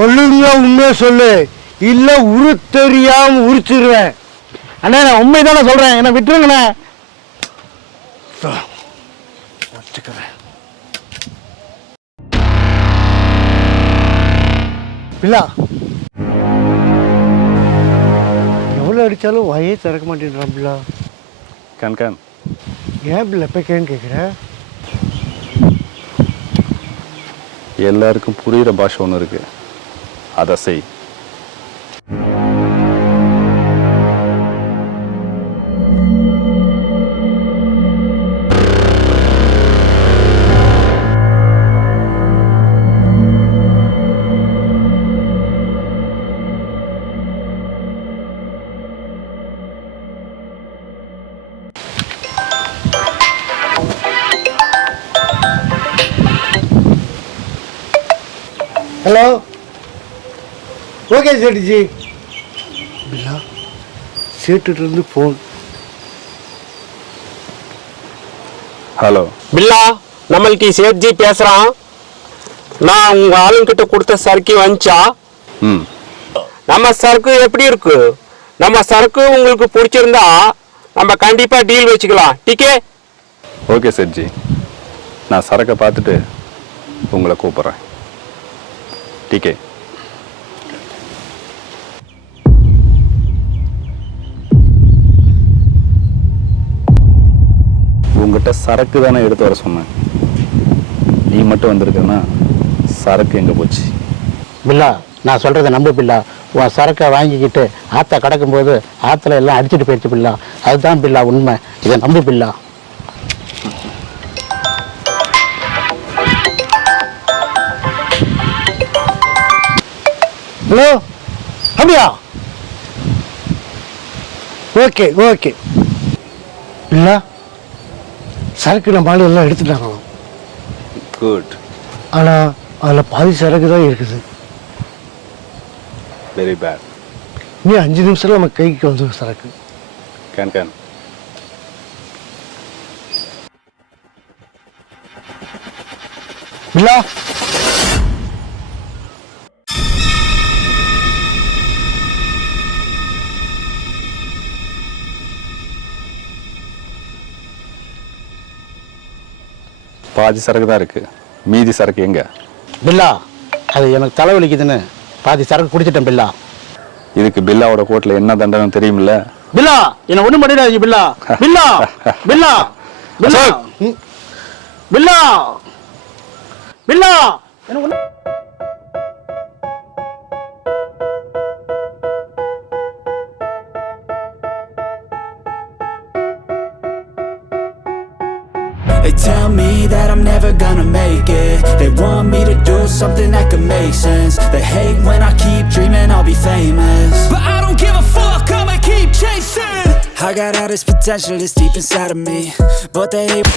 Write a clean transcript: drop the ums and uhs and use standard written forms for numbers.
ஒழுங்கா உண்மையை சொல்லு, இல்ல உரு தெரியாம உரிச்சிருவேன். அண்ணா நான் உண்மைதானே சொல்றேன், என்ன விட்டுருங்கண்ணே. பிள்ளா எவ்வளோ அடித்தாலும் வாயே திறக்க மாட்டேன்றான் பிள்ளா. கண் ஏன் பிள்ளை எப்போக்கேன்னு கேட்குற? எல்லாருக்கும் புரிகிற பாஷை ஒன்று இருக்கு, அதை செய். Hello, okay Sethji. பில்லா சேட்டுட்டு ஃபோன். ஹலோ பில்லா, நம்மளுக்கு சேட்ஜி பேசுறான். நான் உங்க ஆளுங்கிட்ட கொடுத்த சரக்கு வந்துச்சா? நம்ம சரக்கு எப்படி இருக்கு? நம்ம சரக்கு உங்களுக்கு பிடிச்சிருந்தா நம்ம கண்டிப்பா டீல் வச்சுக்கலாம். டிக்கே? ஓகே சேட்ஜி, நான் சரக்கை பார்த்துட்டு உங்களை கூப்பிட்றேன். டிகே. உங்ககிட்ட சரக்கு தானே எடுத்து வர சொன்னேன், நீ மட்டும் வந்திருக்கன்னா சரக்கு எங்கே போச்சு? பில்லா, நான் சொல்கிறத நம்பு பில்லா. உன் சரக்கை வாங்கிக்கிட்டு ஆற்ற கடக்கும்போது ஆற்றுல எல்லாம் அடிச்சுட்டு போயிடுச்சு பில்லா. அதுதான் பில்லா உண்மை, இதை நம்பு பில்லா. ஹலோ, அப்படியா? Okay okay. இல்லை சரக்கு நம்ம ஆளு எல்லாம் எடுத்துட்டாங்க. குட். ஆனால் அதில் பாதி சரக்கு தான் இருக்குது. Very bad. நீ 5 நிமிஷத்தில் நம்ம கைக்கு வந்துடும் சரக்கு. கேன் பில்லா, பாதி சரக்கு தான் இருக்கு, மீதி சரக்கு எங்க? பில்லா, அது எனக்கு தலைவலிக்குதுன்னு பாதி சரக்கு குடிச்சிட்டேன் பில்லா. இதுக்கு பில்லாவோட கோர்ட்ல என்ன தண்டனை தெரியுமில்ல? பில்லா, என்ன ஒண்ணும் பண்ணிடாதீங்க பில்லா. பில்லா பில்லா பில்லா பில்லா பில்லா என்ன ஒண்ணு. They tell me that I'm never gonna make it. They want me to do something that could make sense. They hate when I keep dreaming I'll be famous, but I don't give a fuck, I'ma keep chasing. I got all this potential that's deep inside of me, but they hate